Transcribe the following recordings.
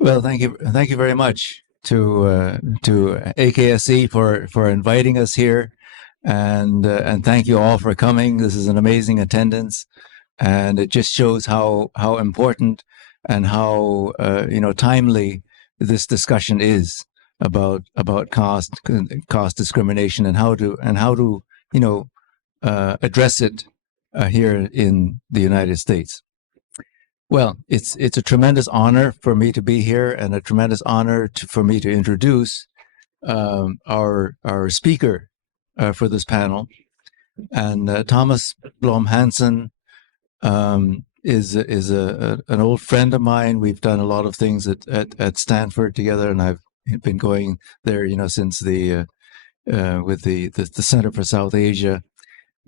Well, thank you very much to AKSC for inviting us here, and thank you all for coming. This is an amazing attendance, and it just shows how important and how timely this discussion is about caste discrimination and how to address it here in the United States. Well, it's a tremendous honor for me to be here, and a tremendous honor for me to introduce our speaker for this panel. And Thomas Blom Hansen is an old friend of mine. We've done a lot of things at Stanford together, and I've been going there, since with the Center for South Asia,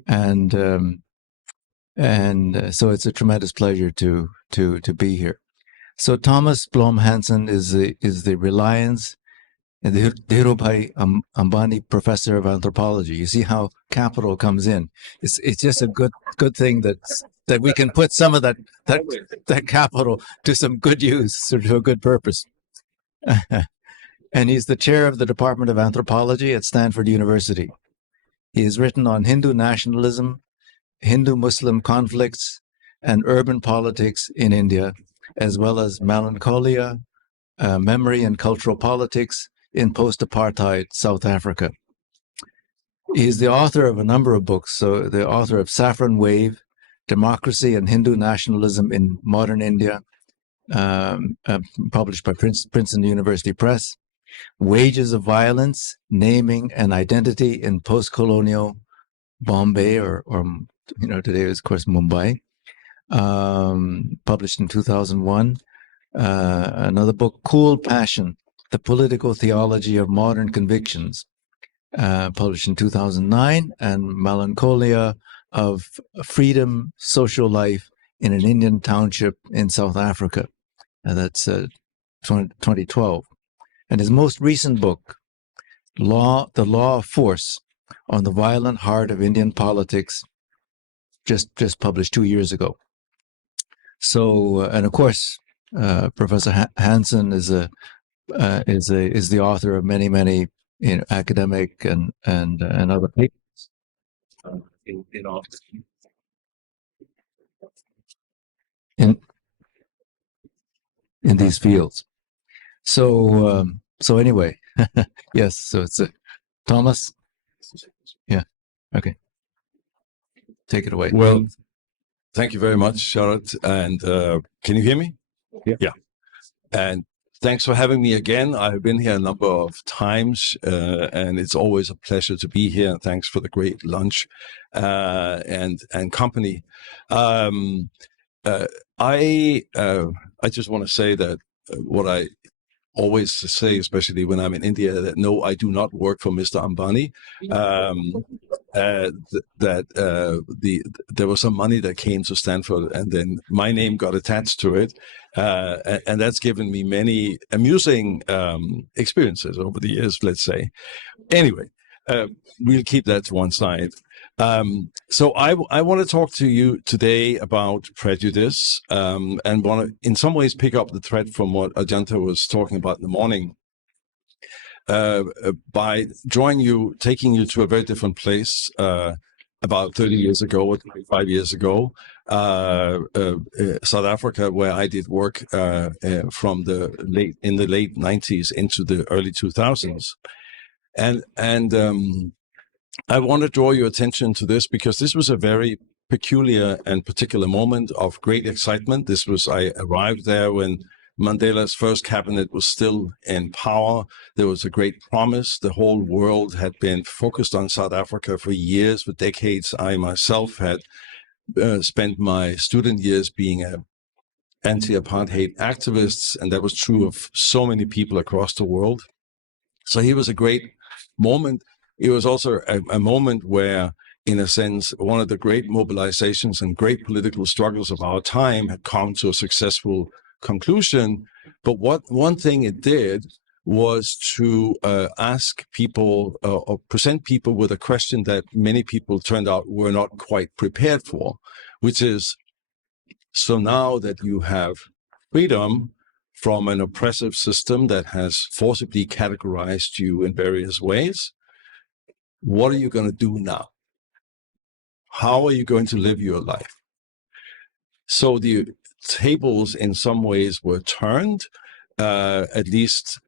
and so it's a tremendous pleasure to be here. So Thomas Blom Hansen is the Reliance and the Dhirubhai Ambani Professor of Anthropology. You see how capital comes in. It's just a good thing that we can put some of that capital to some good use or to a good purpose. And he's the chair of the Department of Anthropology at Stanford University. He has written on Hindu nationalism, Hindu-Muslim conflicts, and urban politics in India, as well as melancholia, memory and cultural politics in post-apartheid South Africa. He is the author of a number of books, so the author of Saffron Wave, Democracy and Hindu Nationalism in Modern India, published by Princeton University Press, Wages of Violence, Naming and Identity in Post-Colonial Bombay, or today is, of course, Mumbai, published in 2001. Another book, Cool Passion, The Political Theology of Modern Convictions, published in 2009, and Melancholia of Freedom, Social Life in an Indian Township in South Africa. That's 2012. And his most recent book, The Law of Force, on the Violent Heart of Indian Politics, just published 2 years ago. So, and of course, Professor Hansen is the author of many academic and other papers in these fields. So anyway, yes. So it's Thomas. Yeah. Okay. Take it away. Well, thank you very much, Charlotte. And can you hear me? Yeah. And thanks for having me again. I've been here a number of times, and it's always a pleasure to be here. And thanks for the great lunch and company. I just want to say that what I always say, especially when I'm in India, that no, I do not work for Mr. Ambani. There was some money that came to Stanford, and then my name got attached to it, and that's given me many amusing experiences over the years, let's say. Anyway, we'll keep that to one side. So I want to talk to you today about prejudice, and want to, in some ways, pick up the thread from what Ajanta was talking about in the morning, by taking you to a very different place about 30 years ago or 25 years ago, South Africa, where I did work from in the late 90s into the early 2000s, and I want to draw your attention to this because this was a very peculiar and particular moment of great excitement. I arrived there when Mandela's first cabinet was still in power. There was a great promise. The whole world had been focused on South Africa for years, for decades. I myself had spent my student years being an anti-apartheid activist, and that was true of so many people across the world. So here was a great moment. It was also a moment where, in a sense, one of the great mobilizations and great political struggles of our time had come to a successful conclusion. But one thing it did was to ask people or present people with a question that many people turned out were not quite prepared for, which is, so now that you have freedom from an oppressive system that has forcibly categorized you in various ways. What are you going to do now? How are you going to live your life? So the tables in some ways were turned. At least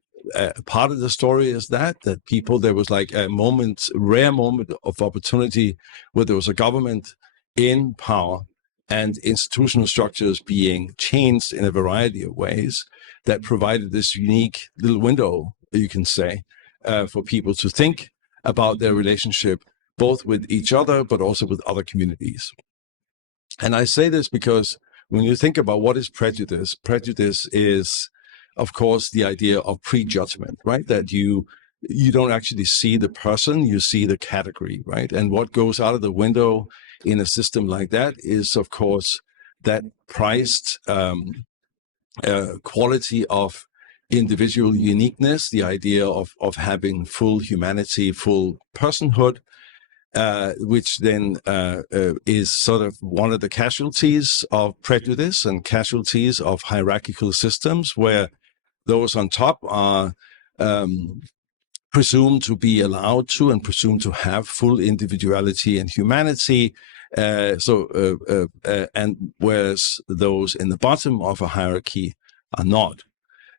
part of the story is that people, there was like a moment, rare moment of opportunity where there was a government in power and institutional structures being changed in a variety of ways that provided this unique little window, you can say, for people to think about their relationship, both with each other, but also with other communities. And I say this because when you think about what is prejudice, prejudice is, of course, the idea of prejudgment, right? That you don't actually see the person, you see the category, right? And what goes out of the window in a system like that is, of course, that prized quality of individual uniqueness, the idea of having full humanity, full personhood, which then is sort of one of the casualties of prejudice and casualties of hierarchical systems, where those on top are presumed to be allowed to and presumed to have full individuality and humanity. And whereas those in the bottom of a hierarchy are not.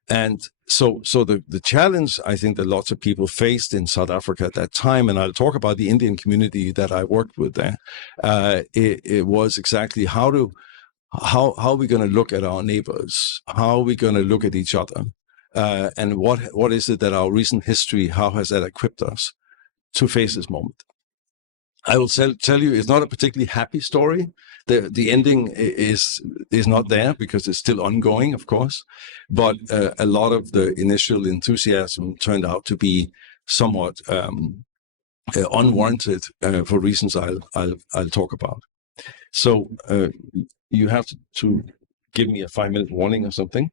And so the challenge, I think, that lots of people faced in South Africa at that time, and I'll talk about the Indian community that I worked with there, it was exactly how are we going to look at our neighbors? How are we going to look at each other? And what is it that our recent history, how has that equipped us to face this moment? I will tell you, it's not a particularly happy story. The ending is not there because it's still ongoing, of course. But a lot of the initial enthusiasm turned out to be somewhat unwarranted for reasons I'll talk about. So you have to give me a 5-minute warning or something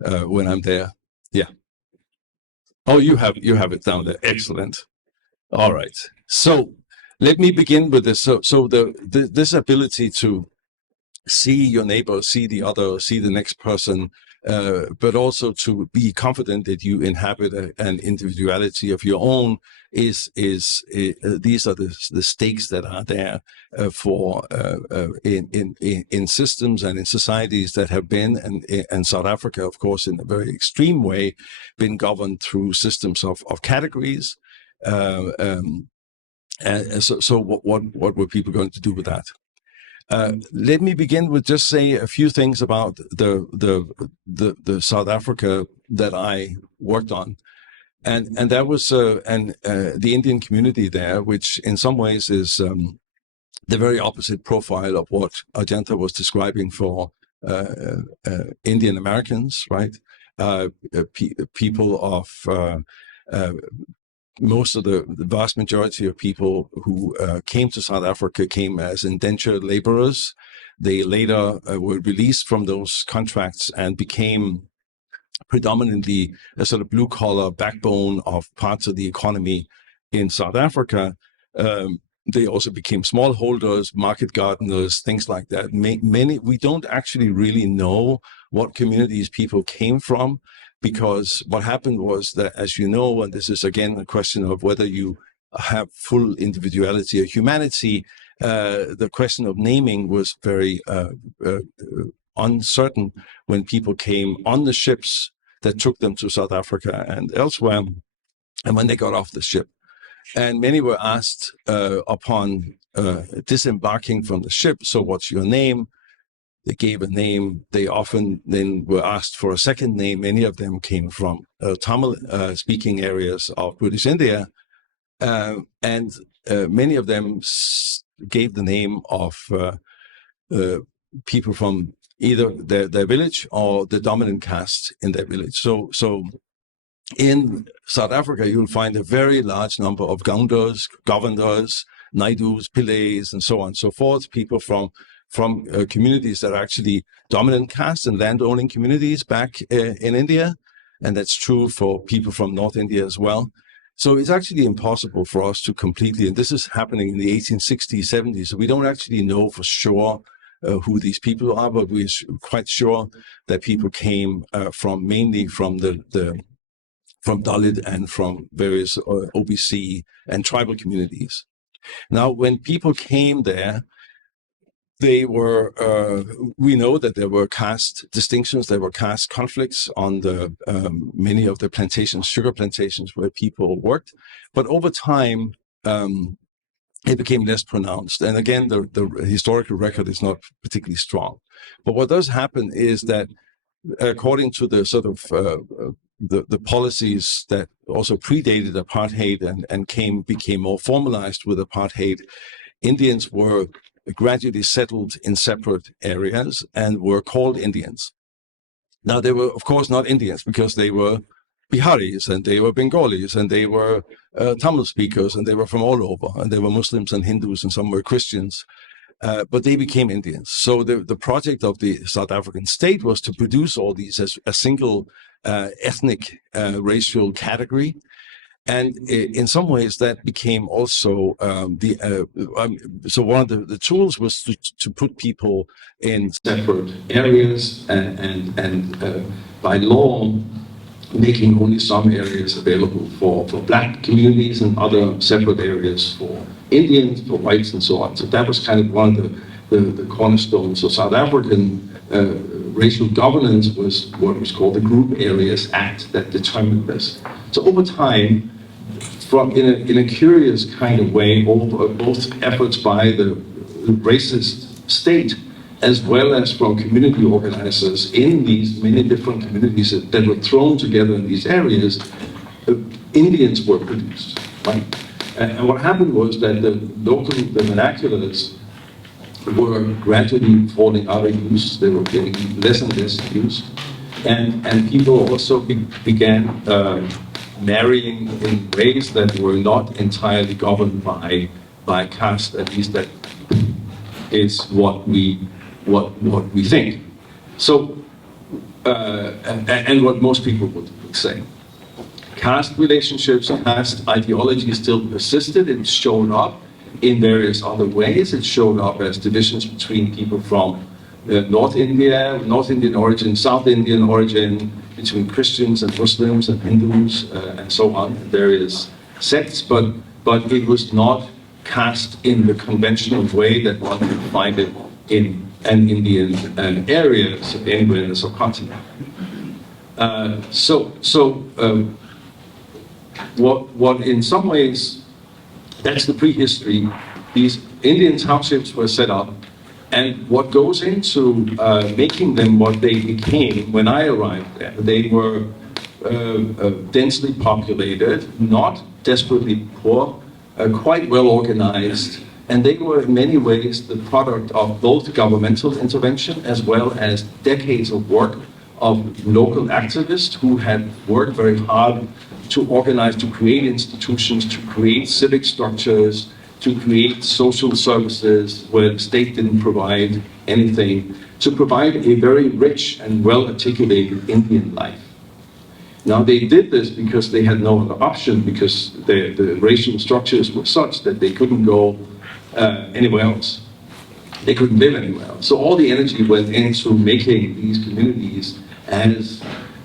when I'm there. Yeah. Oh, you have it down there. Excellent. All right. So let me begin with this. So this ability to see your neighbor, see the other, see the next person, but also to be confident that you inhabit an individuality of your own is these are the stakes that are there for in systems and in societies that have been, and South Africa, of course, in a very extreme way, been governed through systems of categories. And so what were people going to do with that? Let me begin with just say a few things about the South Africa that I worked on, and that was the Indian community there, which in some ways is the very opposite profile of what Ajanta was describing for Indian Americans, right? People of most of the vast majority of people who came to South Africa came as indentured laborers. They later were released from those contracts and became predominantly a sort of blue-collar backbone of parts of the economy in South Africa. They also became smallholders, market gardeners, things like that. We don't actually really know what communities people came from, because what happened was that, as you know, and this is again a question of whether you have full individuality or humanity, the question of naming was very uncertain when people came on the ships that took them to South Africa and elsewhere, and when they got off the ship. And many were asked upon disembarking from the ship, so what's your name? They gave a name. They often then were asked for a second name. Many of them came from Tamil-speaking areas of British India. And many of them gave the name of people from either their village or the dominant caste in their village. So in South Africa, you'll find a very large number of Gaunders, governors, Naidus, Pillais, and so on and so forth, people from communities that are actually dominant caste and land-owning communities back in India. And that's true for people from North India as well. So it's actually impossible for us to completely, and this is happening in the 1860s, 70s, so we don't actually know for sure who these people are, but we're quite sure that people came mainly from from Dalit and from various OBC and tribal communities. Now, when people came there, they were, we know that there were caste distinctions, there were caste conflicts on the many of the plantations, sugar plantations where people worked. But over time, it became less pronounced. And again, the historical record is not particularly strong. But what does happen is that according to the sort of the policies that also predated apartheid and became more formalized with apartheid, Indians were gradually settled in separate areas and were called Indians. Now, they were, of course, not Indians because they were Biharis and they were Bengalis and they were Tamil speakers and they were from all over, and they were Muslims and Hindus and some were Christians. But they became Indians. So the project of the South African state was to produce all these as a single ethnic racial category. And in some ways that became also so one of the tools was to put people in separate areas and by law making only some areas available for black communities and other separate areas for Indians, for whites, and so on. So that was kind of one of the cornerstones. So South African racial governance was what was called the Group Areas Act that determined this. So over time, in a curious kind of way, both efforts by the racist state as well as from community organizers in these many different communities that were thrown together in these areas, Indians were produced, right? And what happened was that the vernaculars were gradually falling out of use. They were getting less and less used. And people also began marrying in ways that were not entirely governed by caste. At least that is what we think. So, and what most people would say. Caste relationships and caste ideology still persisted. It showed up in various other ways. It showed up as divisions between people from North Indian origin, South Indian origin, between Christians and Muslims and Hindus and so on, various sects, but it was not caste in the conventional way that one could find it in an Indian area, so anywhere in the subcontinent. What in some ways, that's the prehistory. These Indian townships were set up, and what goes into making them what they became when I arrived there, they were densely populated, not desperately poor, quite well organized, and they were in many ways the product of both governmental intervention as well as decades of work of local activists who had worked very hard to organize, to create institutions, to create civic structures, to create social services where the state didn't provide anything, to provide a very rich and well-articulated Indian life. Now, they did this because they had no other option, because the racial structures were such that they couldn't go anywhere else. They couldn't live anywhere else. So all the energy went into making these communities as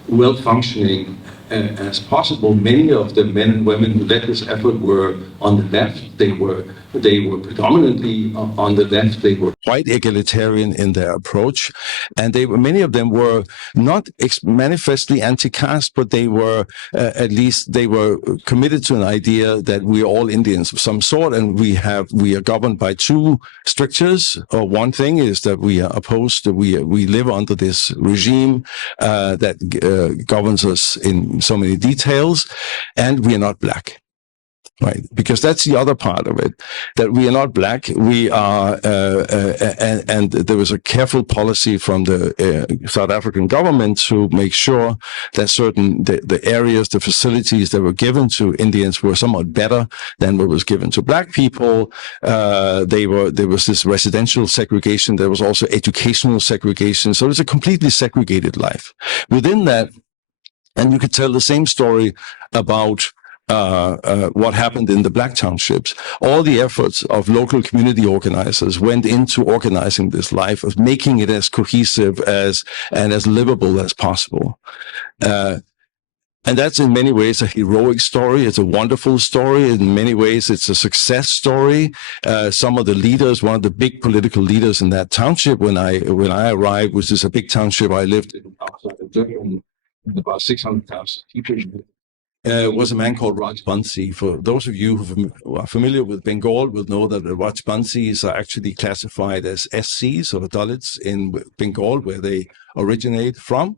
well-functioning as possible. Many of the men and women who led this effort were on the left. They were predominantly on the left. They were quite egalitarian in their approach, and many of them were not manifestly anti-caste, but they were at least they were committed to an idea that we're all Indians of some sort, and we are governed by two strictures. One thing is that we are opposed to, we live under this regime that governs us in so many details, and we are not black. Right, because that's the other part of it, that we are not black. We are, and there was a careful policy from the South African government to make sure that the areas, the facilities that were given to Indians were somewhat better than what was given to black people. There was this residential segregation. There was also educational segregation. So it's a completely segregated life. Within that, and you could tell the same story about what happened in the black townships. All the efforts of local community organizers went into organizing this life, of making it as cohesive and as livable as possible. And that's in many ways a heroic story. It's a wonderful story. In many ways, it's a success story. Some of the leaders, one of the big political leaders in that township, when I arrived, which is a big township, I lived in outside of Durban, about 600,000 people. Was a man called Rajbansi. For those of you who are familiar with Bengal will know that the Rajbansis are actually classified as SCs, or Dalits, in Bengal, where they originate from.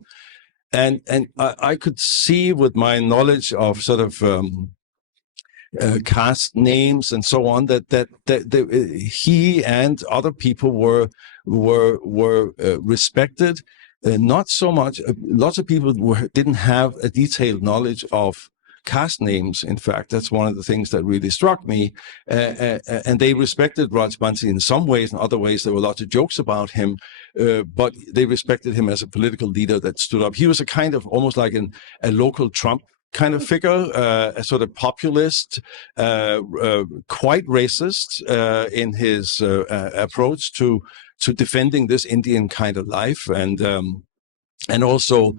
And I could see, with my knowledge of sort of caste names and so on, that he and other people were respected. Not so much. Lots of people didn't have a detailed knowledge of caste names. In fact, that's one of the things that really struck me. And they respected Rajbansi in some ways. In other ways, there were lots of jokes about him, but they respected him as a political leader that stood up. He was a kind of almost like a local Trump kind of figure, a sort of populist, quite racist in his approach to defending this Indian kind of life, and also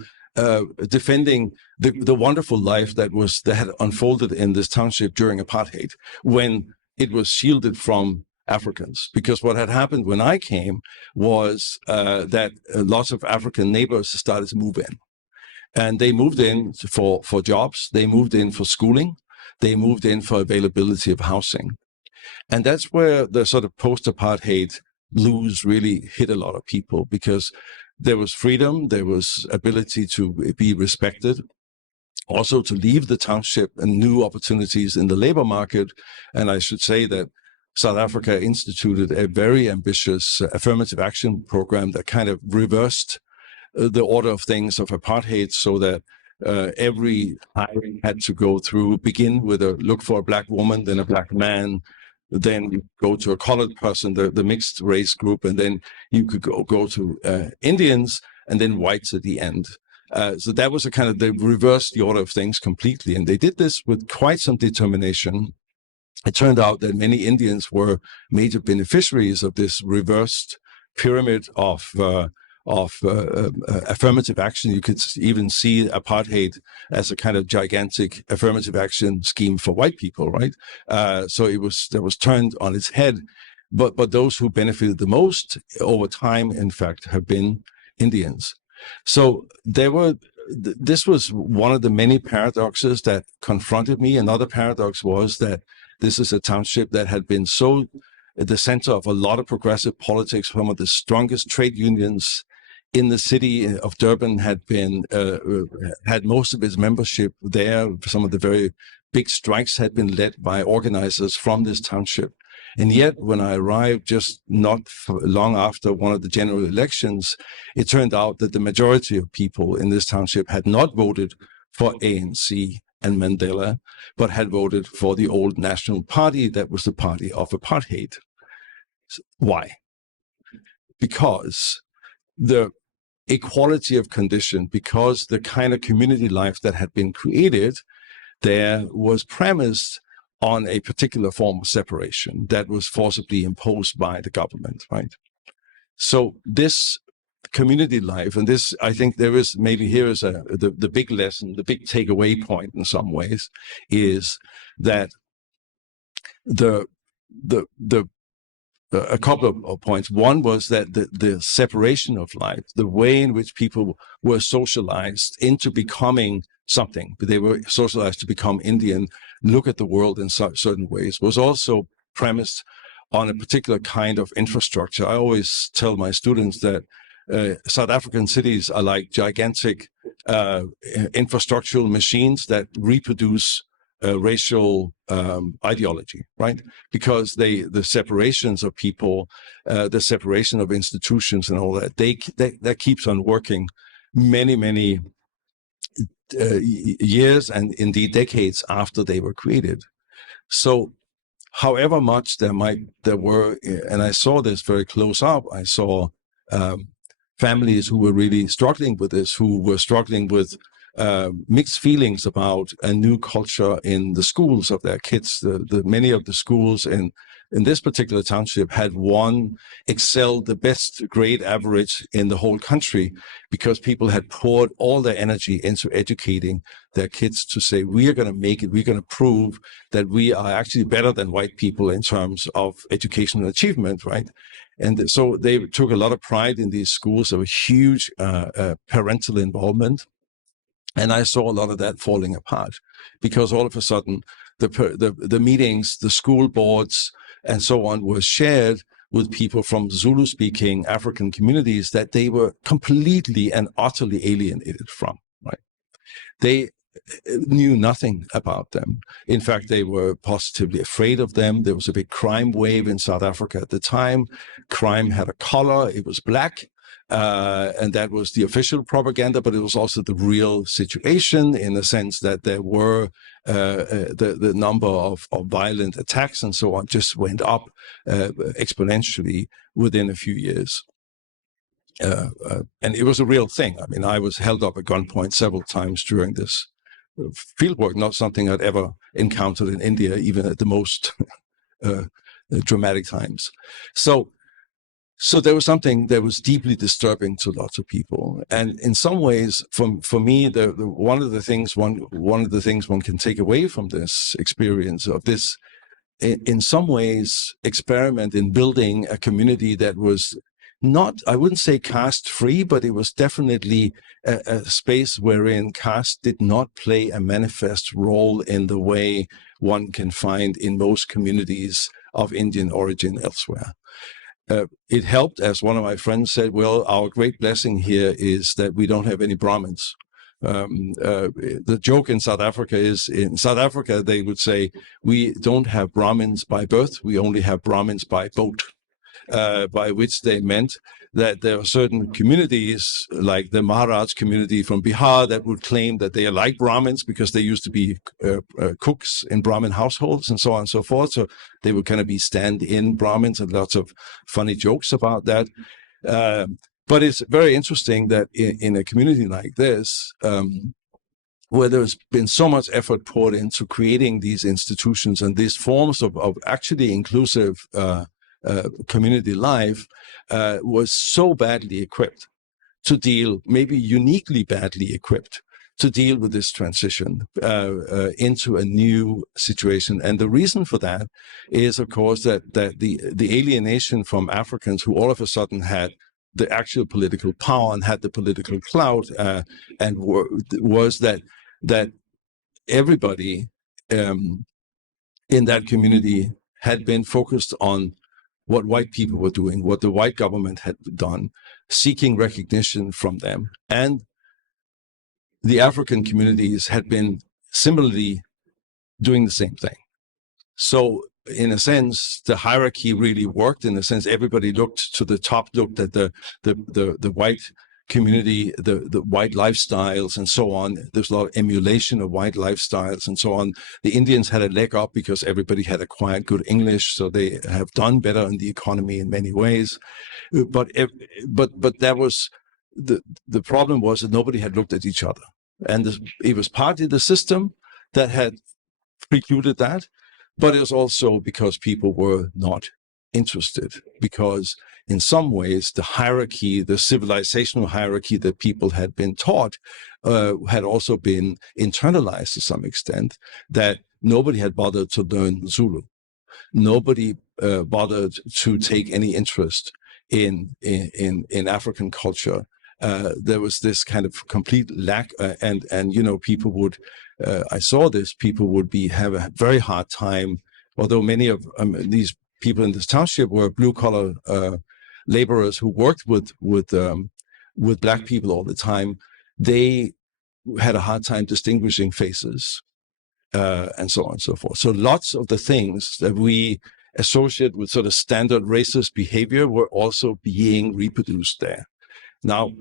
defending the wonderful life that had unfolded in this township during apartheid, when it was shielded from Africans. Because what had happened when I came was that lots of African neighbors started to move in. And they moved in for jobs, they moved in for schooling, they moved in for availability of housing. And that's where the sort of post-apartheid blues really hit a lot of people, because there was freedom, there was ability to be respected, also to leave the township, and new opportunities in the labor market. And I should say that South Africa instituted a very ambitious affirmative action program that kind of reversed the order of things of apartheid, so that every hiring had to begin with a look for a black woman, then a black man, then you go to a colored person, the mixed race group, and then you could go to Indians, and then whites at the end. So that was they reversed the order of things completely. And they did this with quite some determination. It turned out that many Indians were major beneficiaries of this reversed pyramid of affirmative action. You could even see apartheid as a kind of gigantic affirmative action scheme for white people, right? So that was turned on its head. But those who benefited the most over time, in fact, have been Indians. So this was one of the many paradoxes that confronted me. Another paradox was that this is a township that had been so at the center of a lot of progressive politics. Some of the strongest trade unions in the city of Durban had most of its membership there. Some of the very big strikes had been led by organizers from this township. And yet, when I arrived, just not long after one of the general elections, it turned out that the majority of people in this township had not voted for ANC and Mandela, but had voted for the old National Party that was the party of apartheid. Why? Because the equality of condition, because the kind of community life that had been created there was premised on a particular form of separation that was forcibly imposed by the government, right? So this community life, and this, I think there is, maybe here is the big lesson, the big takeaway point in some ways, is that a couple of points. One was that the separation of life, the way in which people were socialized into becoming something, they were socialized to become Indian, look at the world in certain ways, was also premised on a particular kind of infrastructure. I always tell my students that South African cities are like gigantic infrastructural machines that reproduce racial ideology, right? Because the separations of people, the separation of institutions and all that, that keeps on working many years and indeed decades after they were created. So however much there were, and I saw this very close up, I saw families who were really struggling with this, who were struggling with mixed feelings about a new culture in the schools of their kids. Many of the schools in this particular township had excelled the best grade average in the whole country because people had poured all their energy into educating their kids to say, we are going to make it, we're going to prove that we are actually better than white people in terms of educational achievement, right? And so they took a lot of pride in these schools. There was huge parental involvement. And I saw a lot of that falling apart because all of a sudden the meetings, the school boards, and so on were shared with people from Zulu-speaking African communities that they were completely and utterly alienated from, right? They knew nothing about them. In fact, they were positively afraid of them. There was a big crime wave in South Africa at the time. Crime had a color, it was black. And that was the official propaganda, but it was also the real situation in the sense that there were the number of violent attacks and so on just went up exponentially within a few years. And it was a real thing. I mean, I was held up at gunpoint several times during this fieldwork, not something I'd ever encountered in India, even at the most dramatic times. So there was something that was deeply disturbing to lots of people, and in some ways, for me, one of the things one can take away from this experience of this, in some ways, experiment in building a community that was not, I wouldn't say caste free, but it was definitely a space wherein caste did not play a manifest role in the way one can find in most communities of Indian origin elsewhere. It helped, as one of my friends said, well, our great blessing here is that we don't have any Brahmins. The joke in South Africa is, in South Africa, they would say, we don't have Brahmins by birth, we only have Brahmins by boat, by which they meant that there are certain communities, like the Maharaj community from Bihar, that would claim that they are like Brahmins because they used to be cooks in Brahmin households and so on and so forth. So they would kind of be stand-in Brahmins, and lots of funny jokes about that. But it's very interesting that in a community like this, where there's been so much effort poured into creating these institutions and these forms of actually inclusive community life, was so badly equipped to deal, maybe uniquely badly equipped to deal with this transition into a new situation. And the reason for that is, of course, that the alienation from Africans who all of a sudden had the actual political power and had the political clout, and was that everybody in that community had been focused on what white people were doing, what the white government had done, seeking recognition from them. And the African communities had been similarly doing the same thing. So in a sense, the hierarchy really worked. In a sense, everybody looked to the top, looked at the white community, the white lifestyles and so on. There's a lot of emulation of white lifestyles and so on. The Indians had a leg up because everybody had acquired good English, so they have done better in the economy in many ways. But that was the problem, was that nobody had looked at each other, and it was partly the system that had precluded that, but it was also because people were not interested, because in some ways, the hierarchy, the civilizational hierarchy that people had been taught, had also been internalized to some extent, that nobody had bothered to learn Zulu. Nobody bothered to take any interest in African culture. There was this kind of complete lack, and people would, I saw this, people would have a very hard time, although many of these people in this township were blue-collar laborers who worked with black people all the time. They had a hard time distinguishing faces, and so on and so forth. So lots of the things that we associate with sort of standard racist behavior were also being reproduced there. Now,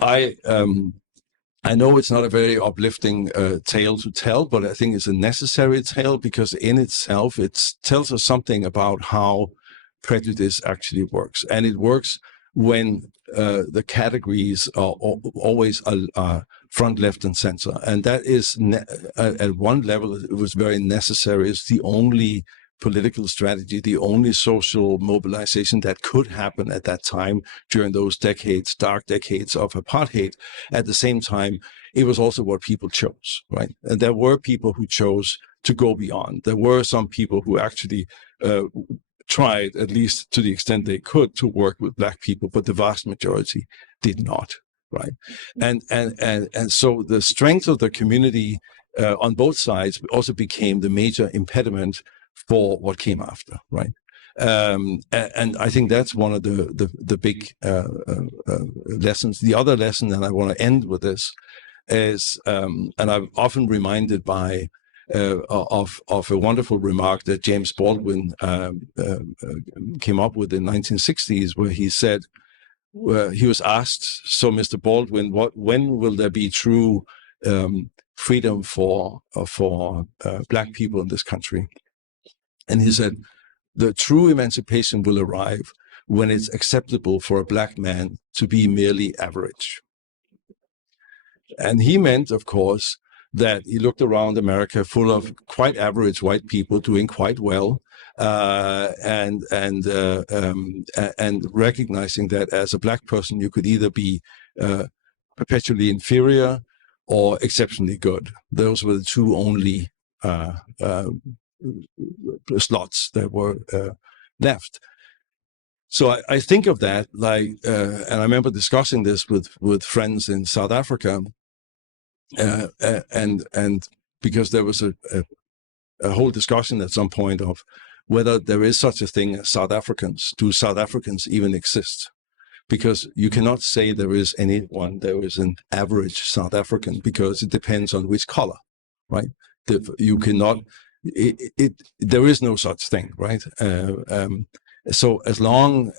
I know it's not a very uplifting tale to tell, but I think it's a necessary tale, because in itself, it tells us something about how prejudice actually works. And it works when the categories are always front, left, and center. And that is, at one level, it was very necessary. It's the only political strategy, the only social mobilization that could happen at that time during those decades, dark decades of apartheid. At the same time, it was also what people chose, right? And there were people who chose to go beyond. There were some people who actually tried, at least to the extent they could, to work with Black people, but the vast majority did not, right? And so the strength of the community on both sides also became the major impediment for what came after, right? And I think that's one of the big lessons. The other lesson, and I want to end with this, is, and I'm often reminded by of a wonderful remark that James Baldwin came up with in the 1960s, where he said, he was asked, "So, Mr. Baldwin, when will there be true freedom for Black people in this country?" And he said, "The true emancipation will arrive when it's acceptable for a Black man to be merely average." And he meant, of course, that he looked around America full of quite average white people doing quite well, and recognizing that as a Black person, you could either be perpetually inferior or exceptionally good. Those were the two only slots that were left. So I think of that like, and I remember discussing this with friends in South Africa, and because there was a whole discussion at some point of whether there is such a thing as South Africans. Do South Africans even exist? Because you cannot say there is an average South African, because it depends on which color, right? You cannot. There is no such thing, right? So as long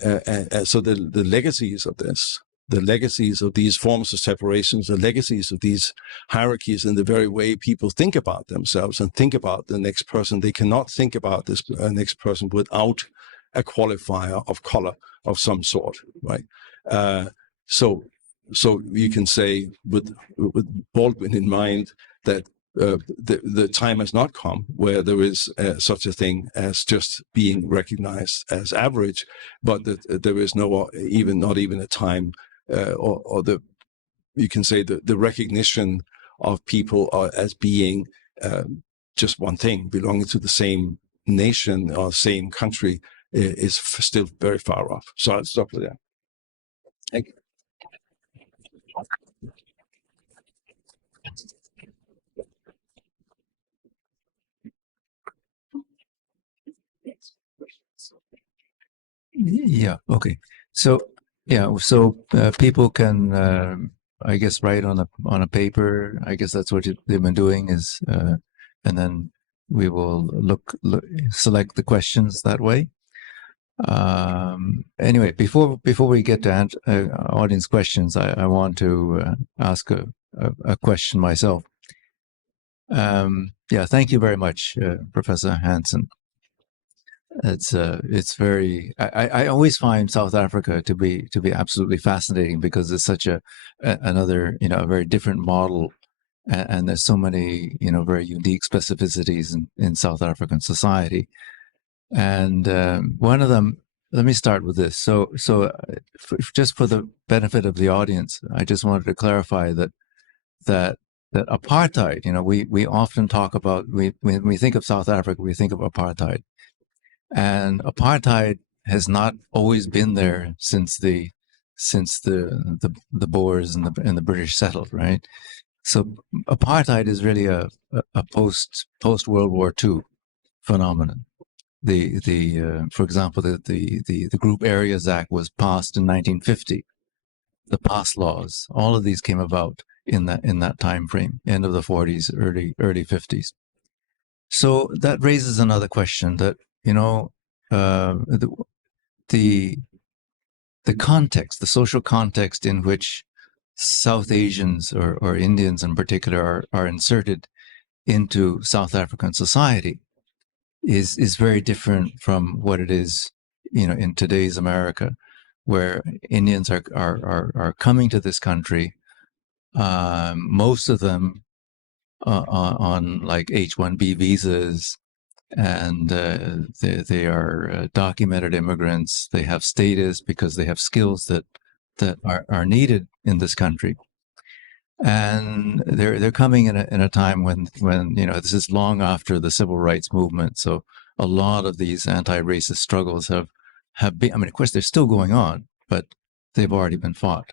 so the legacies of this, the legacies of these forms of separations, the legacies of these hierarchies in the very way people think about themselves and think about the next person, they cannot think about this next person without a qualifier of color of some sort, right? So you can say with Baldwin in mind that the time has not come where there is such a thing as just being recognized as average, but that there is not even a time or you can say the recognition of people as being just one thing, belonging to the same nation or same country, is still very far off. So I'll stop with that. Thank you. Yeah. Okay. So people can, I guess, write on a paper. I guess that's what they've been doing is, and then we will select the questions that way. Anyway, before we get to audience questions, I want to ask a question myself. Thank you very much, Professor Hansen. It's very. I always find South Africa to be absolutely fascinating because it's such another a very different model, and there's so many very unique specificities in South African society, and one of them. Let me start with this. So just for the benefit of the audience, I just wanted to clarify that apartheid. We often talk about when we think of South Africa, we think of apartheid. And apartheid has not always been there since the Boers and the British settled, right? So apartheid is really a post World War II phenomenon. For example, the Group Areas Act was passed in 1950. The pass laws, all of these came about in that time frame, end of the 40s, early 50s. So that raises another question that the context, the social context in which South Asians or Indians in particular are inserted into South African society is very different from what it is, in today's America, where Indians are coming to this country, most of them on like H-1B visas, and they are documented immigrants. They have status because they have skills that are needed in this country. And they're coming in a time when this is long after the civil rights movement. So a lot of these anti-racist struggles have been, I mean, of course, they're still going on, but they've already been fought.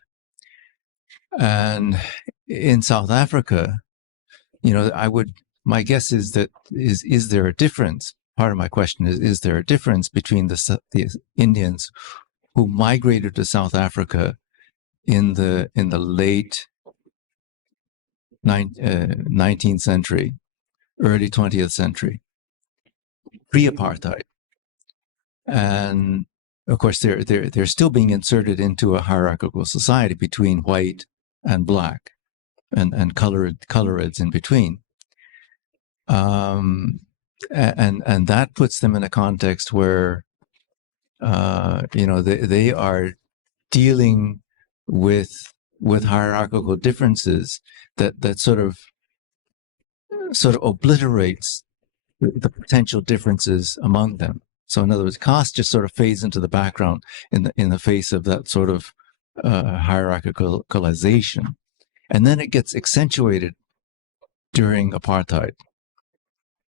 And in South Africa, my guess is that is there a difference? Part of my question is there a difference between the Indians who migrated to South Africa in the late 19th century, early 20th century, pre-apartheid, and of course they're still being inserted into a hierarchical society between white and black, and colorids in between. And that puts them in a context where they are dealing with hierarchical differences that sort of obliterates the potential differences among them. So in other words, caste just sort of fades into the background in the face of that sort of hierarchicalization, and then it gets accentuated during apartheid.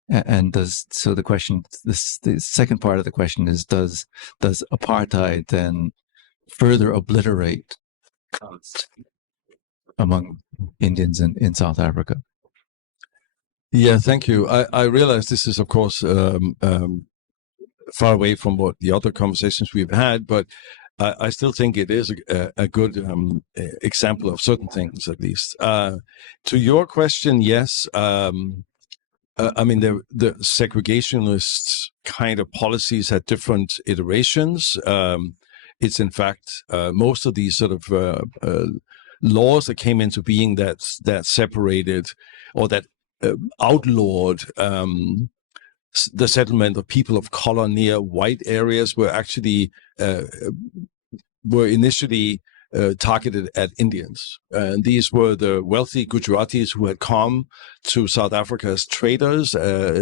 And the second part of the question is, does apartheid then further obliterate caste among Indians in South Africa? Yeah, thank you. I realize this is, of course, far away from what the other conversations we've had, but I still think it is a good example of certain things, at least. To your question, yes. I mean, the segregationist kind of policies had different iterations. It's in fact most of these sort of laws that came into being that separated or that outlawed the settlement of people of color near white areas were actually were initially targeted at Indians. And these were the wealthy Gujaratis who had come to South Africa as traders.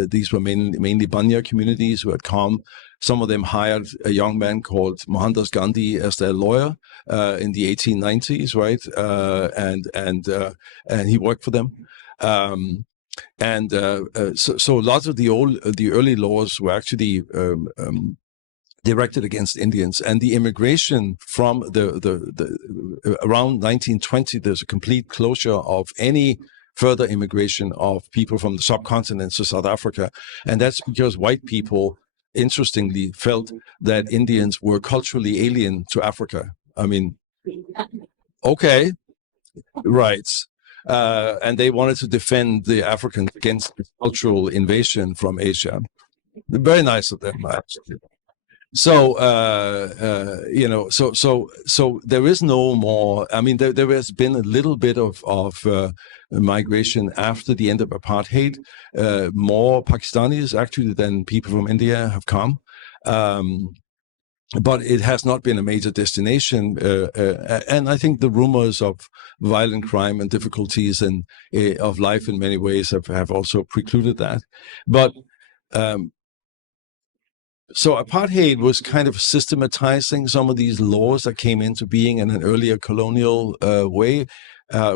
These were mainly Banya communities who had come. Some of them hired a young man called Mohandas Gandhi as their lawyer in the 1890s, right? And he worked for them. So lots of the early laws were actually directed against Indians, and the immigration from the around 1920, there's a complete closure of any further immigration of people from the subcontinent to South Africa, and that's because white people, interestingly, felt that Indians were culturally alien to Africa. I mean, okay, right. And they wanted to defend the Africans against cultural invasion from Asia. Very nice of them, actually. So so there is no more. I mean, there has been a little bit of migration after the end of apartheid. More Pakistanis actually than people from India have come. But it has not been a major destination, and I think the rumors of violent crime and difficulties and of life in many ways have also precluded that. But so apartheid was kind of systematizing some of these laws that came into being in an earlier colonial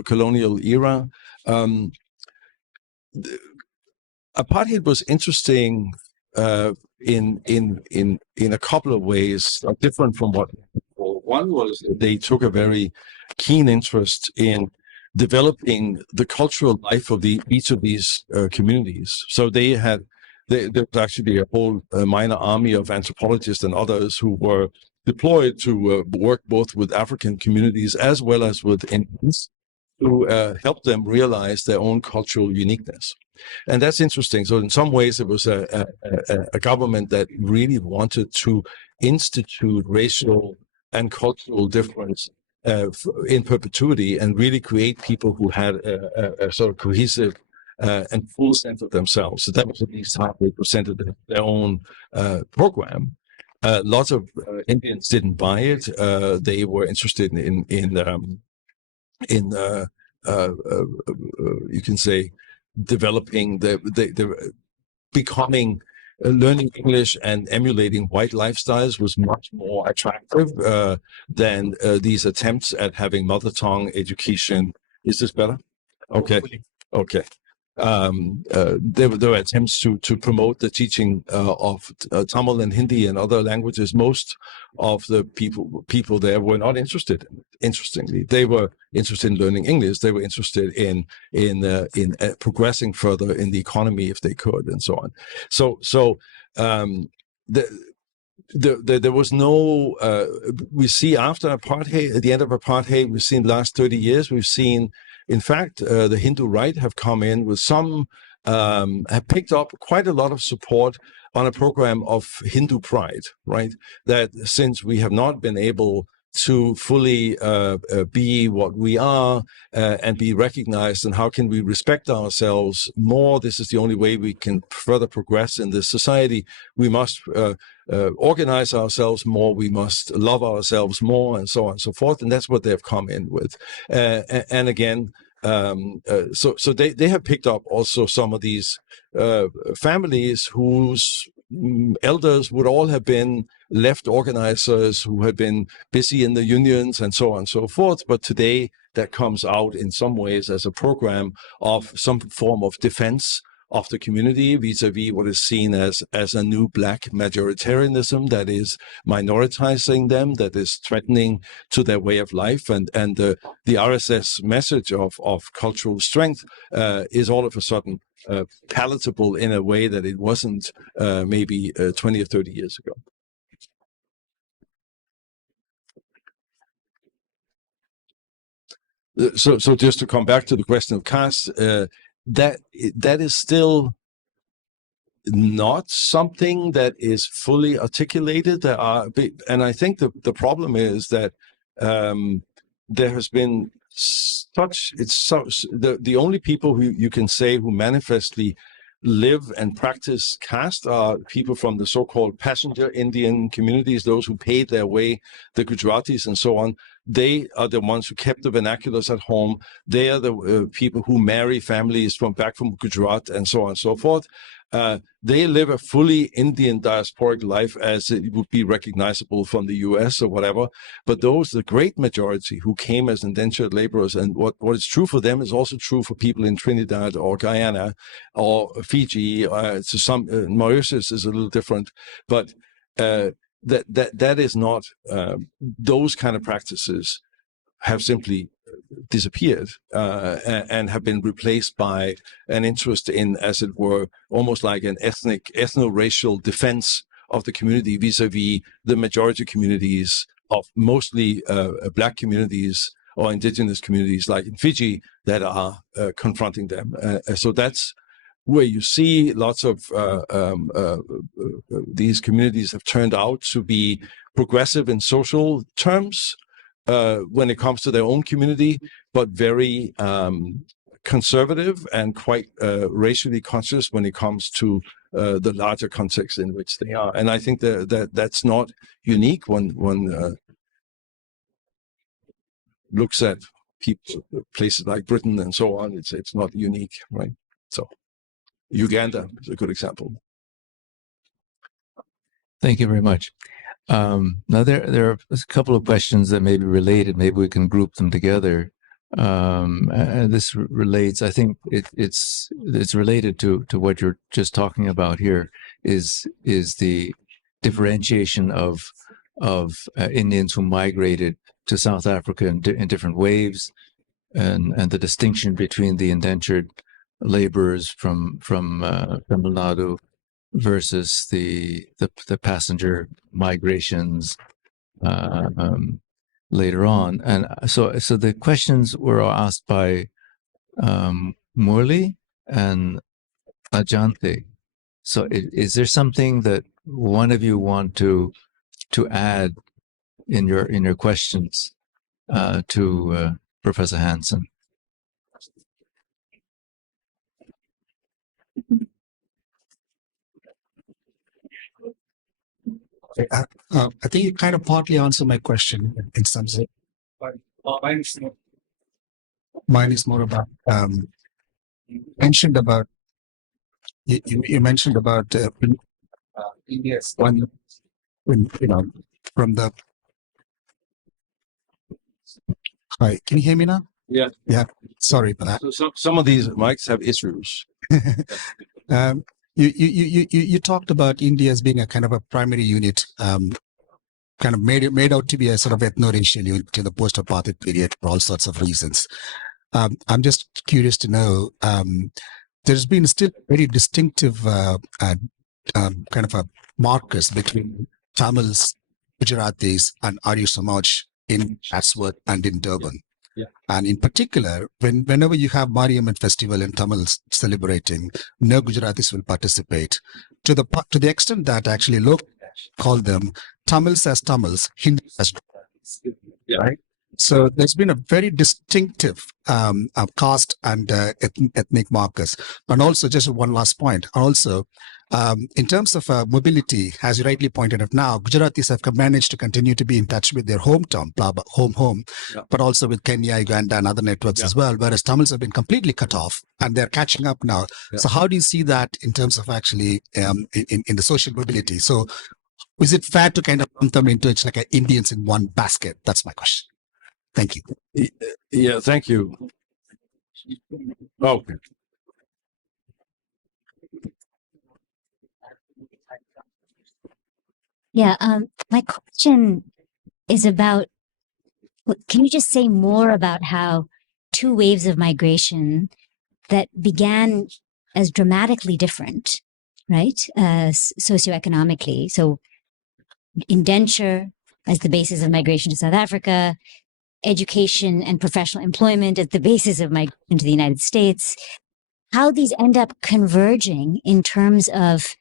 colonial era. Apartheid was interesting in a couple of ways, different from what. One was they took a very keen interest in developing the cultural life of each of these communities. So there was actually a whole minor army of anthropologists and others who were deployed to work both with African communities as well as with Indians to help them realize their own cultural uniqueness. And that's interesting. So in some ways, it was a government that really wanted to institute racial and cultural difference in perpetuity and really create people who had a sort of cohesive and full sense of themselves. So that was at least how they presented their own program. Lots of Indians didn't buy it. They were interested in you can say developing the becoming learning English and emulating white lifestyles was much more attractive than these attempts at having mother tongue education. Is this better? Okay. Okay. There were attempts to promote the teaching of Tamil and Hindi and other languages. Most of the people there were not interested. Interestingly, they were interested in learning English. They were interested in progressing further in the economy if they could, and so on. So there was no. We see after apartheid, at the end of apartheid, we've seen the last 30 years. We've seen, in fact, the Hindu right have come in with some, have picked up quite a lot of support on a program of Hindu pride, right? That since we have not been able to fully be what we are and be recognized, and how can we respect ourselves more? This is the only way we can further progress in this society. We must organize ourselves more, we must love ourselves more, and so on and so forth. And that's what they've come in with. And again, so they have picked up also some of these families whose elders would all have been left organizers who had been busy in the unions and so on and so forth. But today that comes out in some ways as a program of some form of defense of the community vis-a-vis what is seen as a new black majoritarianism that is minoritizing them, that is threatening to their way of life. And the RSS message of cultural strength is all of a sudden palatable in a way that it wasn't maybe 20 or 30 years ago. So just to come back to the question of caste, that is still not something that is fully articulated. There are, and I think the problem is that there has been such, the only people who you can say who manifestly live and practice caste are people from the so-called passenger Indian communities, those who paid their way, the Gujaratis and so on. They are the ones who kept the vernaculars at home. They are the people who marry families from Gujarat and so on and so forth. They live a fully Indian diasporic life as it would be recognizable from the US or whatever. But those, the great majority who came as indentured laborers, and what is true for them is also true for people in Trinidad or Guyana or Fiji. To some, Mauritius is a little different, but that is not, those kind of practices have simply disappeared and have been replaced by an interest in, as it were, almost like an ethno-racial defense of the community vis-a-vis the majority communities of mostly black communities or indigenous communities like in Fiji that are confronting them. So that's where you see lots of these communities have turned out to be progressive in social terms when it comes to their own community, but very conservative and quite racially conscious when it comes to the larger context in which they are. And I think that's not unique when one looks at people, places like Britain and so on. It's not unique, right? So Uganda is a good example. Thank you very much. Now there are a couple of questions that may be related. Maybe we can group them together. And this relates. I think it's related to what you're just talking about here. Is the differentiation of Indians who migrated to South Africa in different waves, and the distinction between the indentured laborers from Tamil Nadu versus the passenger migrations later on. And so the questions were asked by Murli and Ajante. So is there something that one of you want to add in your questions to Professor Hansen? I think you kind of partly answered my question in some sense. But mine is more about mentioned about you mentioned about India's one when from the hi, can you hear me now? Yeah, sorry for that. So some of these mics have issues. You talked about India as being a kind of a primary unit, kind of made out to be a sort of ethno-racial unit in the post-apartheid period for all sorts of reasons. I'm just curious to know, there's been still very distinctive kind of a markers between Tamils, Gujaratis, and Arya Samaj in Chatsworth and in Durban. Yeah. And in particular, whenever you have Mariamman festival and Tamils celebrating, no Gujaratis will participate. To the extent that actually locals call them Tamils as Tamils, Hindus as Gujaratis. Yeah. Right? So there's been a very distinctive caste and ethnic markers. And also, just one last point, also, in terms of mobility, as you rightly pointed out now, Gujaratis have managed to continue to be in touch with their hometown, Yeah. but also with Kenya, Uganda, and other networks as well, whereas Tamils have been completely cut off and they're catching up now. Yeah. So how do you see that in terms of actually in the social mobility? So is it fair to kind of lump them into it's like Indians in one basket? That's my question. Thank you. Yeah, thank you. Okay. Yeah, my question is about, can you just say more about how two waves of migration that began as dramatically different, right, socioeconomically, so indenture as the basis of migration to South Africa, education and professional employment as the basis of migration to the United States, how these end up converging in terms of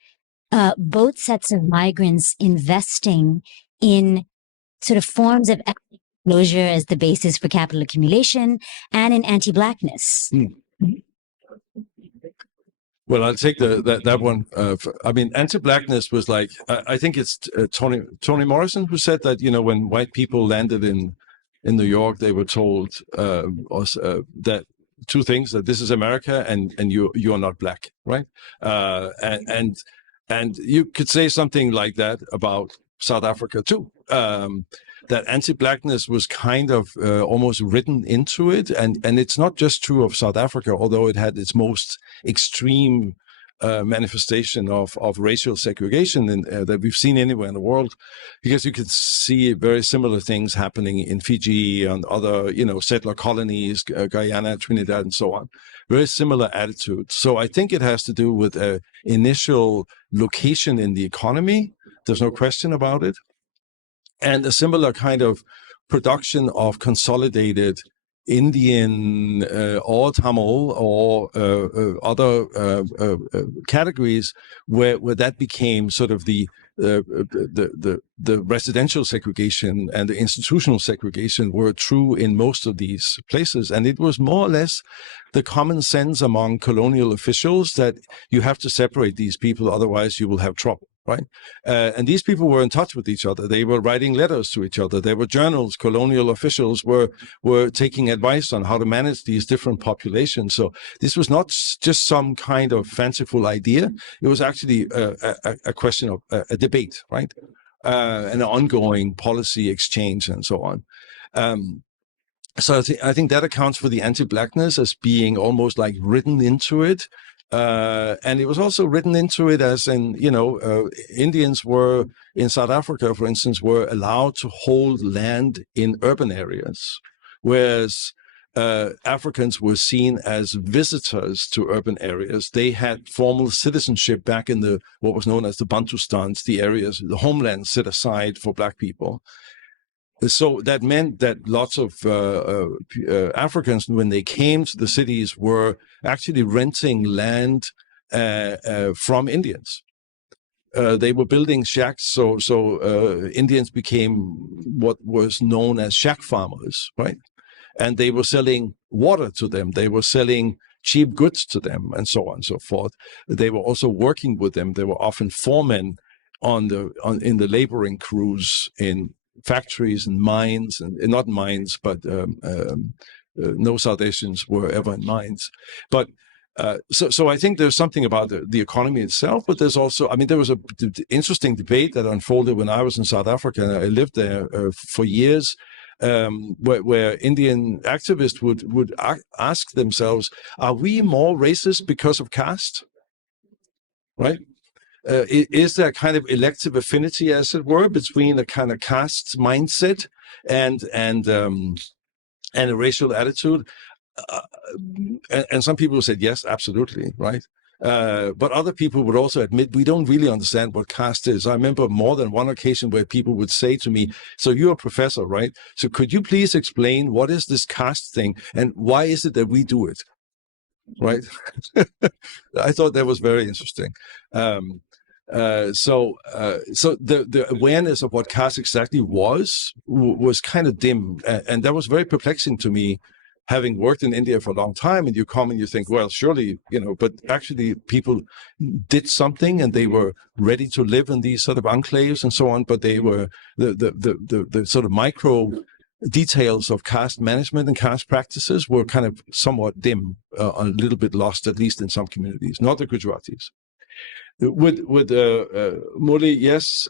both sets of migrants investing in sort of forms of ethnic closure as the basis for capital accumulation and in anti-Blackness. Well, I'll take that one. I mean, anti-Blackness was like, I think it's Toni Morrison who said that, when white people landed in New York, they were told that two things, that this is America and you are not black, right? And you could say something like that about South Africa too. That anti-Blackness was kind of almost written into it. And it's not just true of South Africa, although it had its most extreme manifestation of racial segregation that we've seen anywhere in the world, because you could see very similar things happening in Fiji and other, settler colonies, Guyana, Trinidad, and so on. Very similar attitudes. So I think it has to do with initial location in the economy. There's no question about it. And a similar kind of production of consolidated Indian or Tamil or other categories where that became sort of the residential segregation and the institutional segregation were true in most of these places. And it was more or less the common sense among colonial officials that you have to separate these people, otherwise you will have trouble. Right. And these people were in touch with each other. They were writing letters to each other. There were journals. Colonial officials were taking advice on how to manage these different populations. So this was not just some kind of fanciful idea. It was actually a question of a debate, right? An ongoing policy exchange and so on. So I think that accounts for the anti-Blackness as being almost like written into it. And it was also written into it as in, Indians were in South Africa, for instance, were allowed to hold land in urban areas, whereas Africans were seen as visitors to urban areas. They had formal citizenship back in what was known as the Bantustans, the areas, the homelands set aside for Black people. So that meant that lots of Africans, when they came to the cities, were actually renting land from Indians. They were building shacks, so Indians became what was known as shack farmers, right? And they were selling water to them. They were selling cheap goods to them, and so on and so forth. They were also working with them. They were often foremen in the laboring crews in factories and mines, and not mines, but no South Asians were ever in mines. But so I think there's something about the economy itself, but there's also, I mean, there was a interesting debate that unfolded when I was in South Africa. I lived there for years, where Indian activists would ask themselves, are we more racist because of caste? Right? Is there a kind of elective affinity, as it were, between a kind of caste mindset and a racial attitude? And some people said yes, absolutely, right? But other people would also admit we don't really understand what caste is. I remember more than one occasion where people would say to me, so you're a professor, right? So could you please explain what is this caste thing and why is it that we do it? Right? I thought that was very interesting. So the awareness of what caste exactly was kind of dim, and that was very perplexing to me, having worked in India for a long time. And you come and you think, well, surely, but actually people did something and they were ready to live in these sort of enclaves and so on. But they were the sort of micro details of caste management and caste practices were kind of somewhat dim, a little bit lost, at least in some communities, not the Gujaratis. With Murli, yes,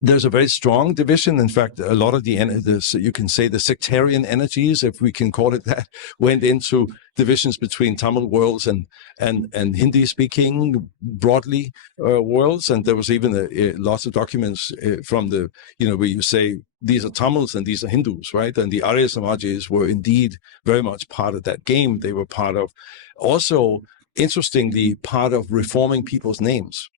there's a very strong division. In fact, a lot of you can say the sectarian energies, if we can call it that, went into divisions between Tamil worlds and Hindi-speaking broadly worlds. And there was even lots of documents from the, where you say these are Tamils and these are Hindus, right? And the Arya Samajis were indeed very much part of that game. They were part of, also, interestingly, part of reforming people's names.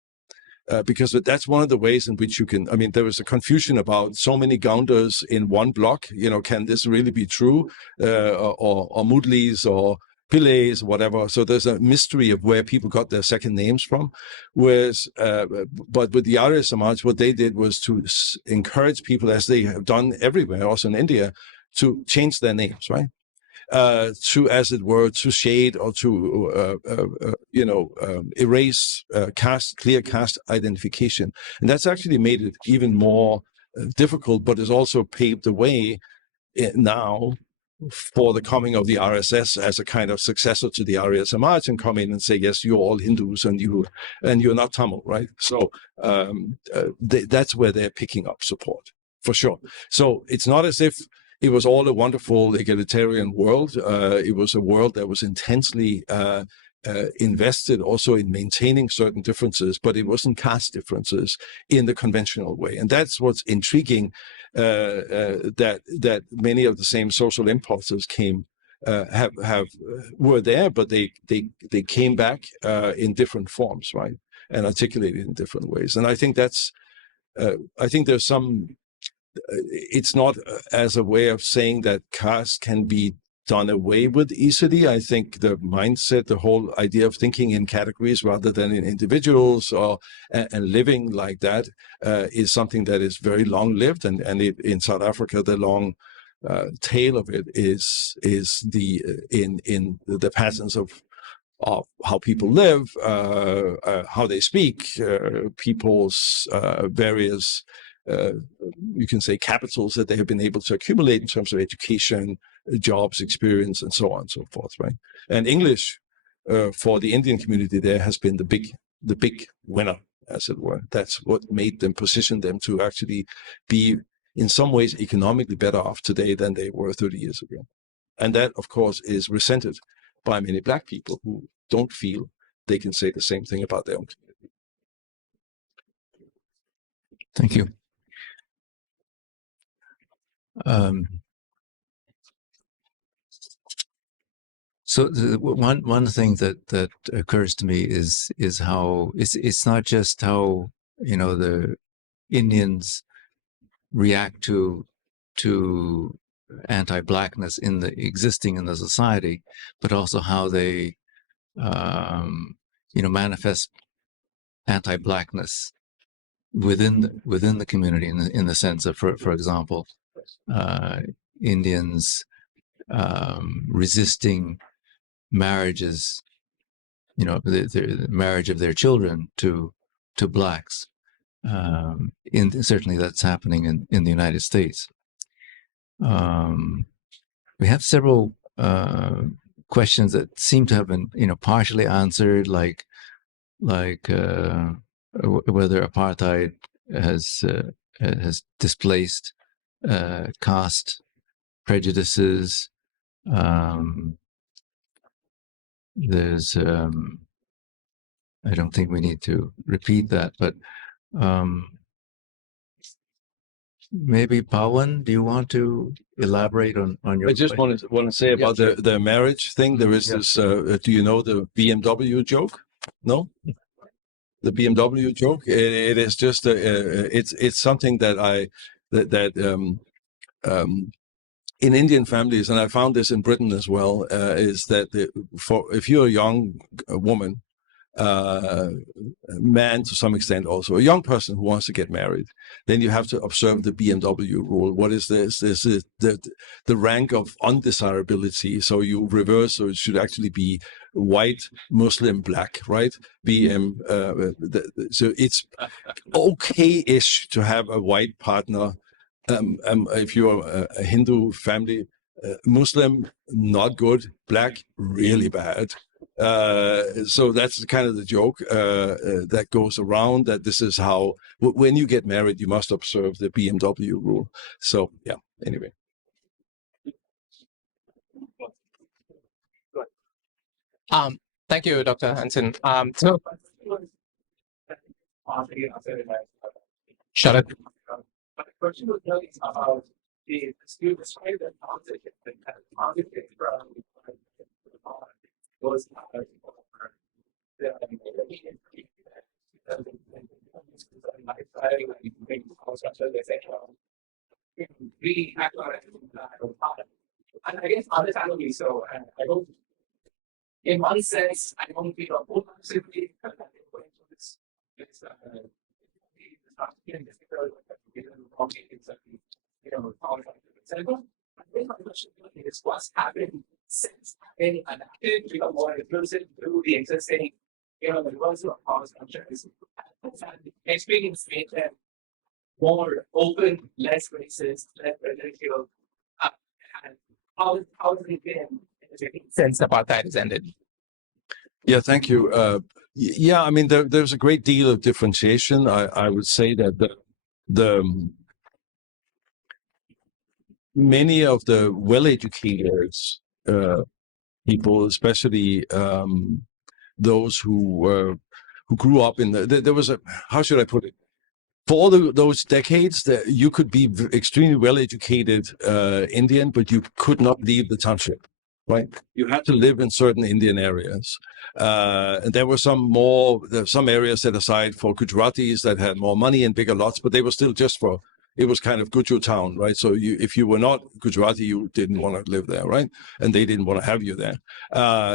Because that's one of the ways in which you can, I mean, there was a confusion about so many Gaunders in one block, can this really be true? Or Mudlis or Pillais, whatever. So there's a mystery of where people got their second names from. Whereas, but with the Arya Samaj, what they did was to encourage people, as they have done everywhere, also in India, to change their names, right? To, as it were, to shade or to, erase clear caste identification. And that's actually made it even more difficult, but has also paved the way now for the coming of the RSS as a kind of successor to the Arya Samaj and come in and say, yes, you're all Hindus and you're not Tamil, right? So that's where they're picking up support, for sure. So it's not as if it was all a wonderful egalitarian world. It was a world that was intensely invested also in maintaining certain differences, but it wasn't caste differences in the conventional way. And that's what's intriguing, that many of the same social impulses were there, but they came back in different forms, right? And articulated in different ways. And I think I think there's some, it's not as a way of saying that caste can be done away with easily. I think the mindset, the whole idea of thinking in categories rather than in individuals and living like that is something that is very long-lived. And in South Africa, the long tail of it is in the patterns of how people live, how they speak, people's various you can say capitals that they have been able to accumulate in terms of education, jobs, experience, and so on and so forth, right? And English for the Indian community there has been the big winner, as it were. That's what made them, position them to actually be in some ways economically better off today than they were 30 years ago. And that, of course, is resented by many Black people who don't feel they can say the same thing about their own community. Thank you. So one thing that occurs to me is how it's not just how the Indians react to anti-Blackness existing in the society, but also how they manifest anti-Blackness within the community in the sense of, for example, Indians resisting marriages, the marriage of their children to to blacks. Certainly that's happening in the United States. We have several questions that seem to have been, partially answered, like whether apartheid has displaced caste prejudices. There's I don't think we need to repeat that, but maybe Pawan, do you want to elaborate on your? I just want to say about the marriage thing. There is this. Do you know the BMW joke? No, the BMW joke. It is just it's something that in Indian families, and I found this in Britain as well, is that if you're a young woman, man to some extent also, a young person who wants to get married, then you have to observe the BMW rule. What is this? This is the rank of undesirability. So you reverse, so it should actually be white, Muslim, black, right? So it's okay-ish to have a white partner. If you're a Hindu family, Muslim, not good, black, really bad. So that's kind of the joke that goes around, that this is how, when you get married, you must observe the BMW rule. So, yeah, anyway. Thank you, Dr. Hansen. Shut it. My question was really about you described the transition from was we act on it, and I guess understandably so. And I don't, in one sense, I don't feel simply because I didn't go into this what's happened since any adapted to a more inclusive through the existing, the universal of power structures. Experience made them more open, less racist, less prejudicial, and how has it been Since apartheid has ended? Yeah, thank you. Yeah, I mean, there's a great deal of differentiation. I would say that many of the well-educated people, especially those who grew up in there was a, how should I put it? For all those decades, that you could be extremely well-educated Indian, but you could not leave the township. Right, you had to live in certain Indian areas. And there were some areas set aside for Gujaratis that had more money and bigger lots, but they were still just for, it was kind of Gujo town, right? So if you were not Gujarati, you didn't want to live there, right? And they didn't want to have you there.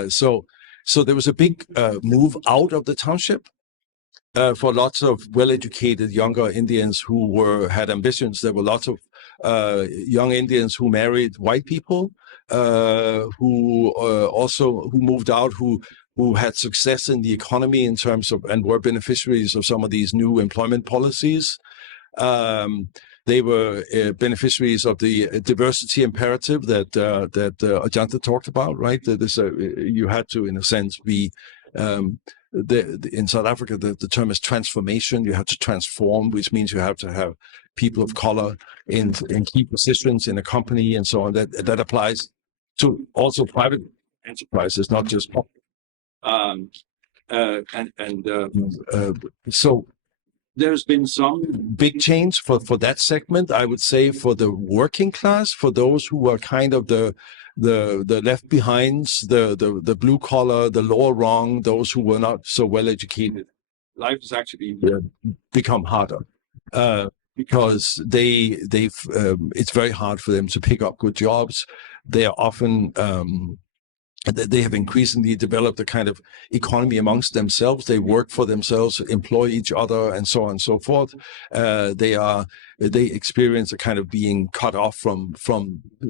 So there was a big move out of the township for lots of well-educated younger Indians who had ambitions. There were lots of young Indians who married white people, who moved out, who had success in the economy in terms of, and were beneficiaries of some of these new employment policies. They were beneficiaries of the diversity imperative that Ajanta talked about, right? You had to, in a sense, be in South Africa, the term is transformation. You have to transform, which means you have to have people of color in key positions in a company and so on. That applies to also private enterprises, not just public. So there's been some big change for that segment. I would say for the working class, for those who are kind of the left behinds, the blue collar, the lower rung, those who were not so well educated, life has actually become harder because it's very hard for them to pick up good jobs. They are often they have increasingly developed a kind of economy amongst themselves. They work for themselves, employ each other, and so on and so forth. They experience a kind of being cut off from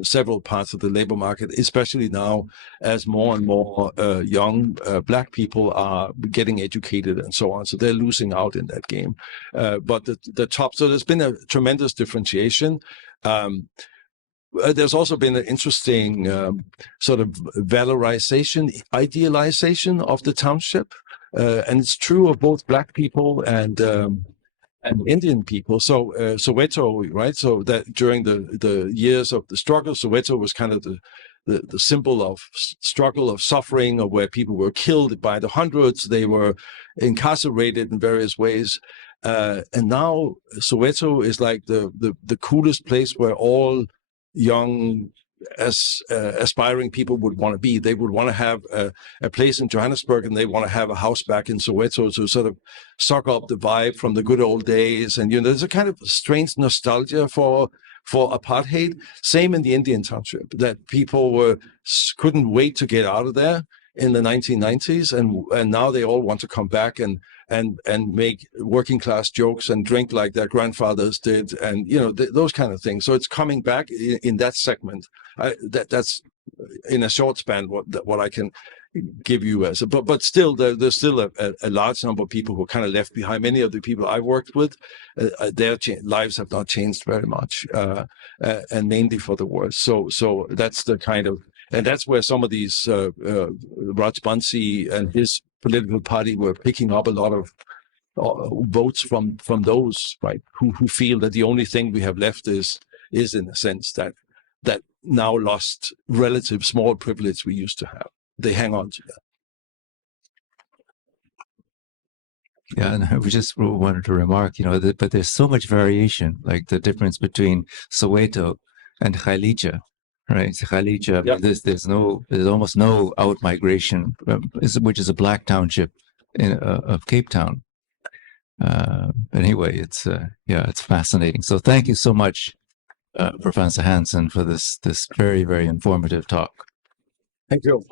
several parts of the labor market, especially now as more and more young Black people are getting educated and so on. So they're losing out in that game. But the top, so there's been a tremendous differentiation. There's also been an interesting sort of valorization, idealization of the township, and it's true of both Black people and Indian people. So Soweto, right? So that during the years of the struggle, Soweto was kind of the symbol of struggle, of suffering, of where people were killed by the hundreds. They were incarcerated in various ways. And now Soweto is like the coolest place where all young aspiring people would want to be. They would want to have a place in Johannesburg, and they want to have a house back in Soweto to sort of suck up the vibe from the good old days. And there's a kind of strange nostalgia for apartheid. Same in the Indian township, that people couldn't wait to get out of there in the 1990s, and now they all want to come back and make working class jokes and drink like their grandfathers did, and those kind of things. So it's coming back in that segment. That's in a short span what I can give you as but still there's still a large number of people who are kind of left behind. Many of the people I worked with, their lives have not changed very much, and mainly for the worse. So that's the kind of, and that's where some of these Rajbansi and his political party were picking up a lot of votes from those, right, who feel that the only thing we have left is in a sense that now lost relative small privilege we used to have. They hang on to that. Yeah, and we just wanted to remark, but there's so much variation, like the difference between Soweto and Khayelitsha, right? Khayelitsha, Yep. there's almost no out migration, which is a Black township of Cape Town. Anyway, it's fascinating. So thank you so much, Professor Hansen, for this very, very informative talk. Thank you.